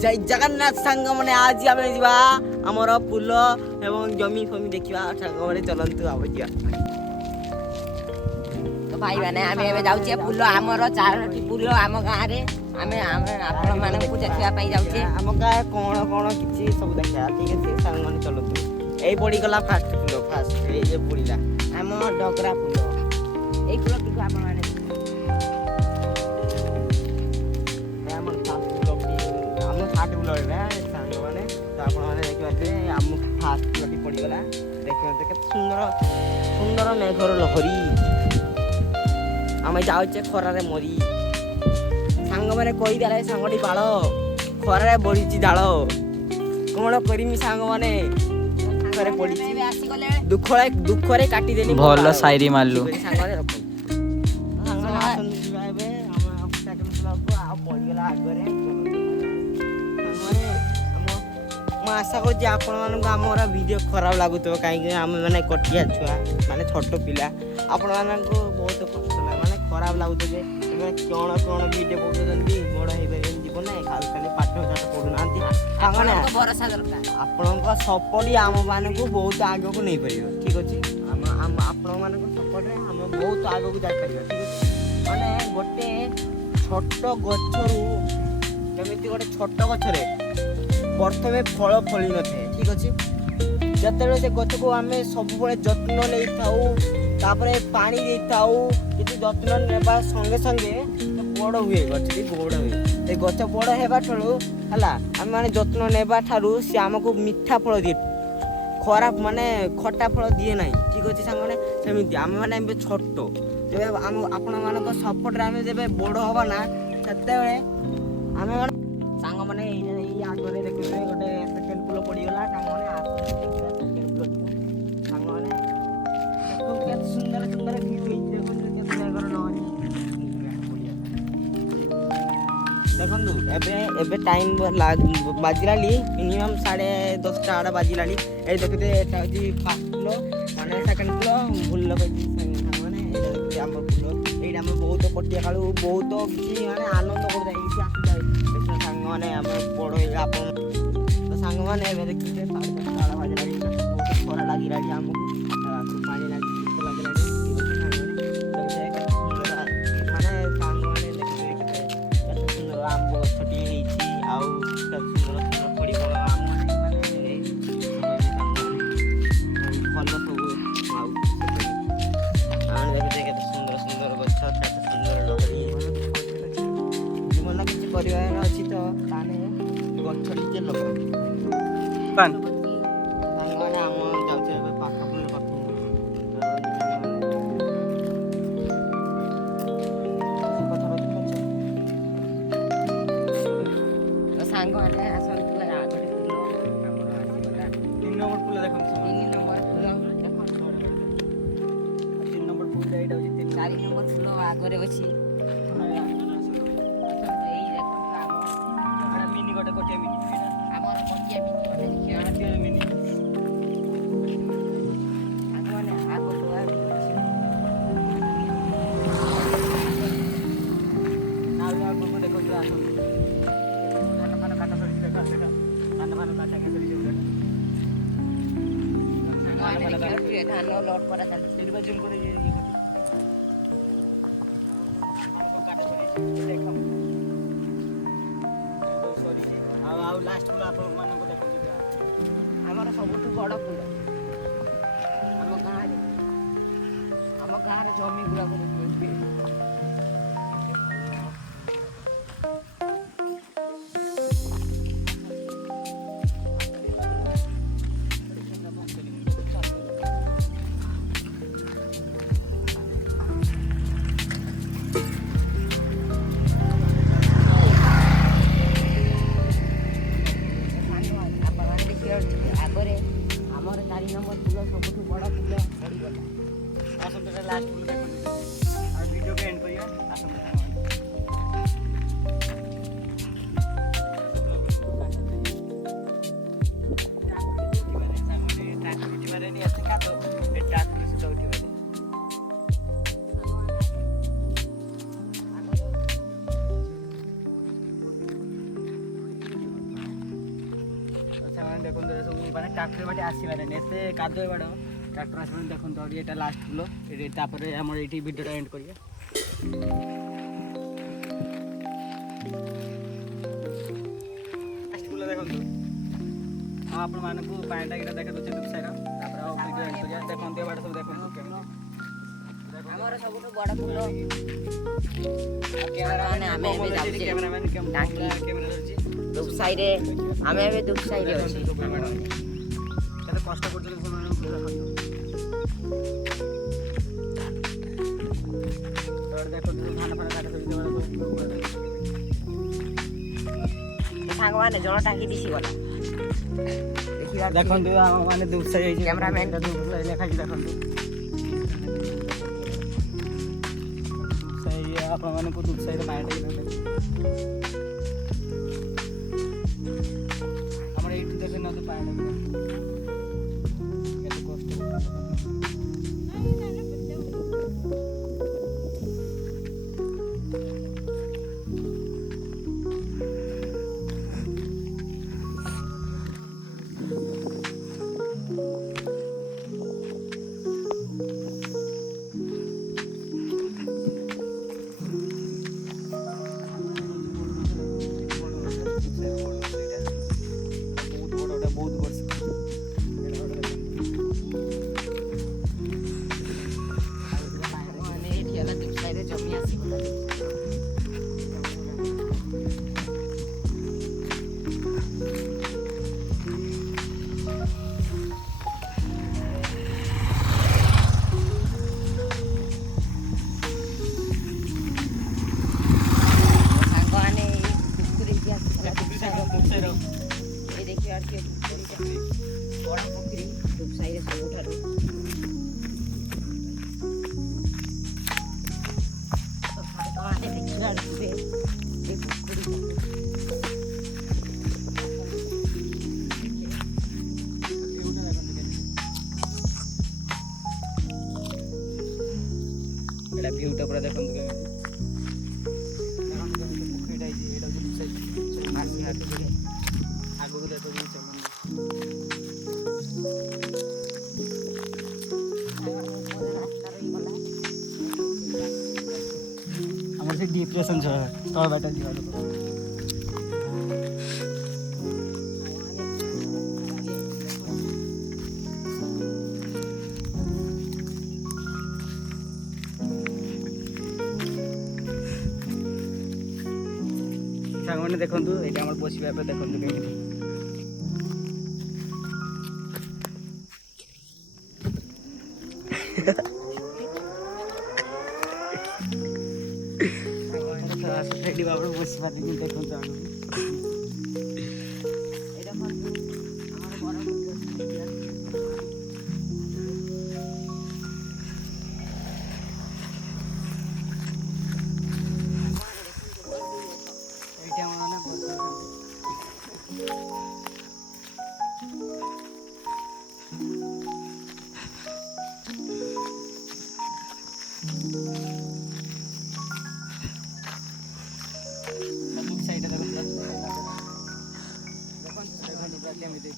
जय जगन्नाथ सांग मैंने आज आम जा आमर पुल एवं जमी फमी देखा सांग मैंने चलतु आम जा तो भाई मैंने आम जाऊे पुल आमर 4टी पुल आम गाँव में आम आपण मानक देखा जाऊे आम गाँव कौन कौन कि सब देखा ठीक है सांग मैंने चलतु यही पड़गला फास्ट पुल फास्ट ये पड़ा आम डगरा पुल यही पुल कितु आप फास्ट पुल सांग मैंने तो आपने देखिए आम फास्ट पुल पड़गला देखिए केते सुंदर सुंदर मेघर लहरी आम जाऊे खरारे मरी सांग मैंने कहीदे सांगटी बाड़ खरारे बड़ी डाल कौन करमी सांग मैंने पड़ी दुखरे काटिदेली भल शायरी मारलु आशा कर आमर वीडियो खराब लगुव कहीं आम मैंने कटिया छुआ माने छोट पिला आपण मानक बहुत कष्ट माने खराब लगुवे कौन कौन वीडियो पकाउछन बड़ हो जीवन ना खाली खाली पाठ साठ पढ़ुना आपण सपोर्ट आम मान को बहुत आग को नहीं पार ठीक अच्छे आपण मान सपोर्ट आम बहुत आग को जापर ठीक अच्छे मैंने गोटे छोट गचरू जमी गोटे छोट गचरे प्रथमे फल फली न थे ठीक अच्छे जिते से गच को आम सब जत्न नहीं था पानी दे था कि जत्न नेबा संगे संगे बड़ हुए गचटी बड़ हुए ये गच बड़ होगा ठू है आम मैंने जत्न नेबा ठारू सी आमको मीठा फल दिए खराब माने खटा फल दिए ना ठीक अच्छे सांगे सेमती आम मैंने छोट जब आपण मान सपोर्ट आम जब बड़ हवा ना से आम सांग मैंने आगे देखिए गोटे सेकेंड पुल पड़गला सांग मैंने सुंदर सुंदर व्यू देखो टाइम बाजिला मिनिमम 10:30 आड़ बाजिला ये देखते यहाँ हूँ फास्ट पुल माने सेकेंड पुल भूल मैंने आम पुल ये बहुत कटिया कालू बहुत किसी माने आनंद करता सांग मैंने आम बड़ आप सांग मैंने देखिए 10:30 बाजिला बहुत खरा लगी आमको पानी लगी लगे माने सांग मैंने देखिए सुंदर आम गछटी आउ सुंदर सुंदर पड़ी आम मैंने भल सब आउ देखते केते सुंदर सुंदर गछ केते सुंदर लहरी जीवन किसी कर अच्छी तो गछटी जे लगा सांग मैंने आसन पुल तीन नंबर पुल देख 3 नंबर पुल 4 नंबर पुल आगे अच्छी मिनी गोटे कटिया मिनी आमर कटिया मिनी गोटे देखिए धान लोड करा लास्ट पुल आप आमर सब बड़ पुल आम गाँव जमी गुड़ाक आगे आमर 4 नंबर पुल सब बड़ पुल पड़गला लास्ट पुल देखो वीडियो के ସାଙ୍ଗମାନେ ଦେଖନ୍ତୁ ଏ ସବୁ ମାନେ ଟ୍ରାକ୍ଟର ବାଟେ ଆସିବାନି ଏତେ କାଦୁଅ ବାଡ଼ ଟ୍ରାକ୍ଟର ଆସିବାନି ଦେଖନ୍ତୁ ଆହୁରି ଏଇଟା ଲାଷ୍ଟ ଫୁଲ ଏଠି ତାପରେ ଆମର ଏଇଠି ଭିଡ଼ିଓଟା ଏଣ୍ଡ କରିବା। ଲାଷ୍ଟ ଫୁଲ ଦେଖନ୍ତୁ ହଁ ଆପଣମାନଙ୍କୁ ପାଣିଟା ଏଇଟା ଦେଖା ଦେଉଛି ଦୁଇ ସାଇର ତାପରେ ଆଉ ଭିଡ଼ିଓ ଏଣ୍ଡ କରିବା ଦେଖନ୍ତୁ ଏ ବାଟ ସବୁ ଦେଖନ୍ତୁ କେମିତି ଆମର ସବୁଠୁ ବଡ଼ ଫୁଲ କ୍ୟାମେରାମ୍ୟାନ୍ ଆମେ ଏବେ ଯାଉଛେ କ୍ୟାମେରାମ୍ୟାନ୍ ଟାଙ୍କି କ୍ୟାମେରା ଧରିଛି ଦୁବସାଇରେ ଆମେ ଏବେ ଦୁବସାଇରେ ଅଛି। କେତେ କଷ୍ଟ କରୁଛନ୍ତି ସେମାନଙ୍କୁ ଦେଖନ୍ତୁ ଦେଖନ୍ତୁ ଧାନ ଫାନ କାଟ ସାଙ୍ଗମାନେ ଜଳ ଟାଙ୍କି ଦିଶି ଗଲା ଦେଖନ୍ତୁ ଆମ ମାନେ ଦୁବସାଇ ହେଇଛି କ୍ୟାମେରାମ୍ୟାନ୍ ଦୁବସାଇ ଲେଖାଛି ଦେଖନ୍ତୁ ଦୁବସାଇ ଆପଣମାନଙ୍କୁ ଦୁବସାଇରେ ପାଣିଟା ଆମର ଏଇଠି ଦେଖେ ନଦୀ ପାଣିଟା କେତେ କଷ୍ଟ ଜମି ଆସିଗଲା ସାଙ୍ଗମାନେ ଏଇ ପୋଖରୀକି ଆସିଥିଲା ଏଇ ଦେଖିବାର କିଏ ପୋଖରୀଟା ବଡ଼ ପୋଖରୀ ଦୁବସାଇରେ ସବୁଠାରୁ ଦେଖିବାର ଥିବେ ଏ ପୋଖରୀଟା ଏଇଟା ଭିଉଟା ପୁରା ଦେଖନ୍ତୁ କେମିତି ପୋଖରୀଟା ହେଇଛି ଏଇଟା ହେଉଛି ଦୁବସାଇ ମାସି ହାତ ଆଗକୁ ଦେଖନ୍ତୁ ଆମର ସେ ଡିପ୍ରେସନ୍ ତଳ ବାଟ ଯିବା ସାଙ୍ଗମାନେ ଦେଖନ୍ତୁ ଏଇଟା ଆମର ବସିବା ପାଇଁ ଦେଖନ୍ତୁ କେମିତି ସେଠି ବାବୁ ବସି ପାରିକି ଦେଖନ୍ତୁ ଆଗକୁ ଏଇଟା ଆମର ବଡ଼ ଏଇଠି ଆମର ମାନେ ସାଇଡ଼୍ ଦେଖନ୍ତୁ ପୁରା କେମିତି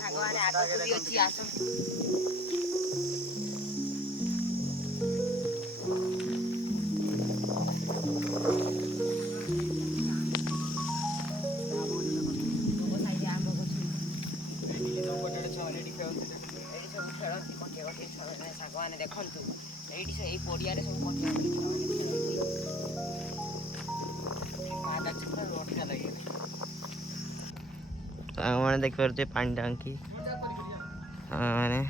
ସାଙ୍ଗମାନେ ଆଗକୁ ବି ଅଛି ଆସନ୍ତୁ ସାଙ୍ଗମାନେ ଦେଖନ୍ତୁ ଏଇଠି ଏଇ ପଡ଼ିଆରେ ସବୁ କଟିଆ ସାଙ୍ଗମାନେ ଦେଖିପାରୁଥିବେ ପାଣି ଟାଙ୍କି ମାନେ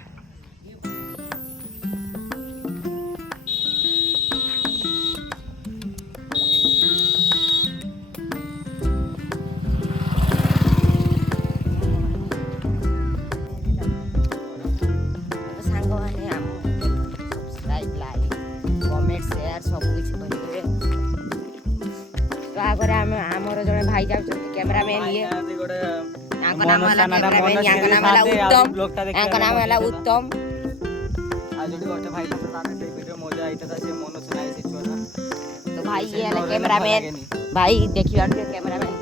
ସାଙ୍ଗମାନେ ଆମ ସବସ୍କ୍ରାଇବ୍ ଲାଇକ୍ କମେଣ୍ଟ ସେୟାର ସବୁ କିଛି କରିଦେବେ ତ ଆଗରେ ଆମେ ଆମର ଜଣେ ଭାଇ ଯାଉଛନ୍ତି କ୍ୟାମେରାମ୍ୟାନ୍ ଇଏ ତାଙ୍କ ନାମ ହେଲା କ୍ୟାମେରାମ୍ୟାନ୍ ୟାଙ୍କ ନାମ ହେଲା ଉତ୍ତମ ୟାଙ୍କ ନାମ ହେଲା ଉତ୍ତମ ଆଉ ଯୋଉଠି ଗୋଟେ ଭାଇ ଥାନ୍ତା ତାର ସେଇ ଭିଡ଼ିଓ ମଜା ହେଇଥାନ୍ତା ସେ ମନ ଶୁଣାଏ ସେ ଛୁଆଟା ତ ଭାଇ ଇଏ ହେଲା କ୍ୟାମେରାମ୍ୟାନ୍ ଭାଇ ଦେଖିପାରୁଥିବେ କ୍ୟାମେରାମ୍ୟାନ୍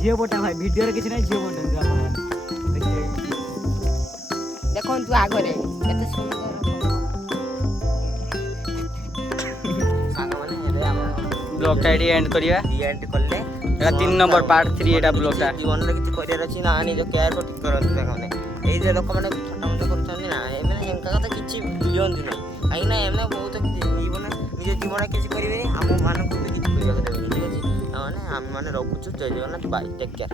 ଝିଅ ପଟା ଭାଇ ଭିଡ଼ିଓରେ କିଛି ନାହିଁ ଝିଅ ପଟାନ୍ତି ଆପଣ ଦେଖିବେ ଦେଖନ୍ତୁ ଆଗରେ କେତେ ସୁନ୍ଦର ସାଙ୍ଗମାନେ ଏବେ ଆମ ବ୍ଲଗ୍ଟା ଏଠି ଏଣ୍ଡ କରିବା ଏଣ୍ଡ କଲେ ଏଟା 3 ନମ୍ବର ପାର୍ଟ 3 ଏଟା ବ୍ଲଗ୍ଟା ଜୀବନରେ କିଛି କରିବାର ଅଛି ନା ନିଜ କ୍ୟାରିୟର ଠିକ୍ କରନ୍ତୁ ସାଙ୍ଗମାନେ ଏଇ ଯେ ଲୋକମାନେ ଛୋଟ ମୋଟ କରୁଛନ୍ତି ନା ଏମାନେ ଏଙ୍କା କଥା କିଛି ଦିଅନ୍ତି ନାହିଁ କାହିଁକିନା ଏମାନେ ବହୁତ କିଛି ଜୀବନ ନିଜ ଜୀବନରେ କିଛି କରିବେନି ଆମମାନଙ୍କୁ ବି କିଛି କରିବାକୁ ଦେବେନି ଠିକ୍ ଅଛି ତାମାନେ ଆମେମାନେ ରଖୁଛୁ ଜୟ ଜଗନ୍ନାଥ ବାଇ ଟେକ୍ କେୟାର